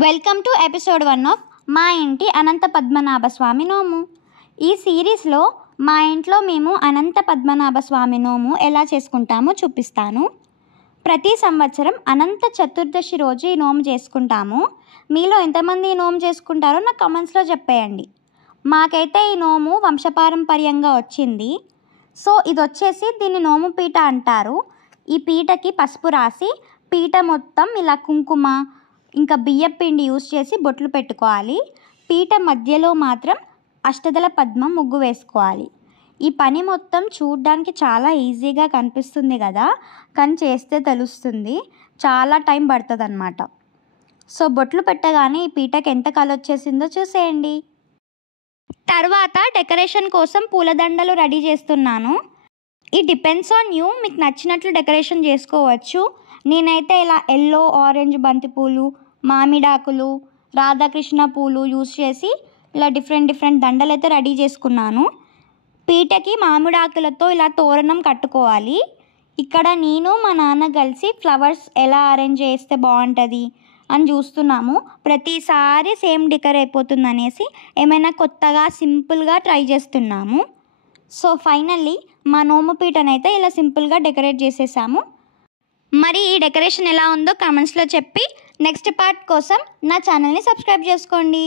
Welcome to episode 1 of మా ఇంటి అనంత పద్మనాభ స్వామి నోము. ఈ సిరీస్లో మా ఇంట్లో మేము అనంత పద్మనాభ స్వామి నోము ఎలా చేసుకుంటామో చూపిస్తాను. ప్రతి సంవత్సరం అనంత చతుర్దశి రోజు ఈ నోము చేసుకుంటాము. మీలో ఎంతమంది ఈ నోము చేసుకుంటారో నాకు కామెంట్స్లో చెప్పేయండి. మాకైతే ఈ నోము వంశపారంపర్యంగా వచ్చింది. సో ఇది వచ్చేసి దీన్ని నోము పీట అంటారు. ఈ పీటకి పసుపు రాసి పీట మొత్తం ఇలా కుంకుమ ఇంకా బియ్యం పిండి యూస్ చేసి బొట్లు పెట్టుకోవాలి. పీట మధ్యలో మాత్రం అష్టదళ పద్మం ముగ్గు వేసుకోవాలి. ఈ పని మొత్తం చూడడానికి చాలా ఈజీగా కనిపిస్తుంది కదా, కానీ చేస్తే తెలుస్తుంది చాలా టైం పడుతుంది అన్నమాట. సో బొట్లు పెట్టగానే ఈ పీటకి ఎంత కలర్ వచ్చేసిందో చూసేయండి. తర్వాత డెకరేషన్ కోసం పూలదండలు రెడీ చేస్తున్నాను. ఈ డిపెండ్స్ ఆన్ యూ, మీకు నచ్చినట్లు డెకరేషన్ చేసుకోవచ్చు. నేనైతే ఇలా ఎల్లో ఆరెంజ్ బంతిపూలు, మామిడాకులు, రాధాకృష్ణ పూలు యూస్ చేసి ఇలా డిఫరెంట్ దండలు అయితే రెడీ చేసుకున్నాను. పీటకి మామిడాకులతో ఇలా తోరణం కట్టుకోవాలి. ఇక్కడ నేను మా నాన్న కలిసి ఫ్లవర్స్ ఎలా అరేంజ్ చేస్తే బాగుంటుంది అని చూస్తున్నాము. ప్రతిసారి సేమ్ డెకర్ అయిపోతుంది అనేసి ఏమైనా కొత్తగా సింపుల్గా ట్రై చేస్తున్నాము. సో ఫైనల్లీ మా నోము పీటనైతే ఇలా సింపుల్గా డెకరేట్ చేసేసాము. మరి ఈ డెకరేషన్ ఎలా ఉందో కామెంట్స్లో చెప్పి నెక్స్ట్ పార్ట్ కోసం నా ఛానల్ని సబ్స్క్రైబ్ చేసుకోండి.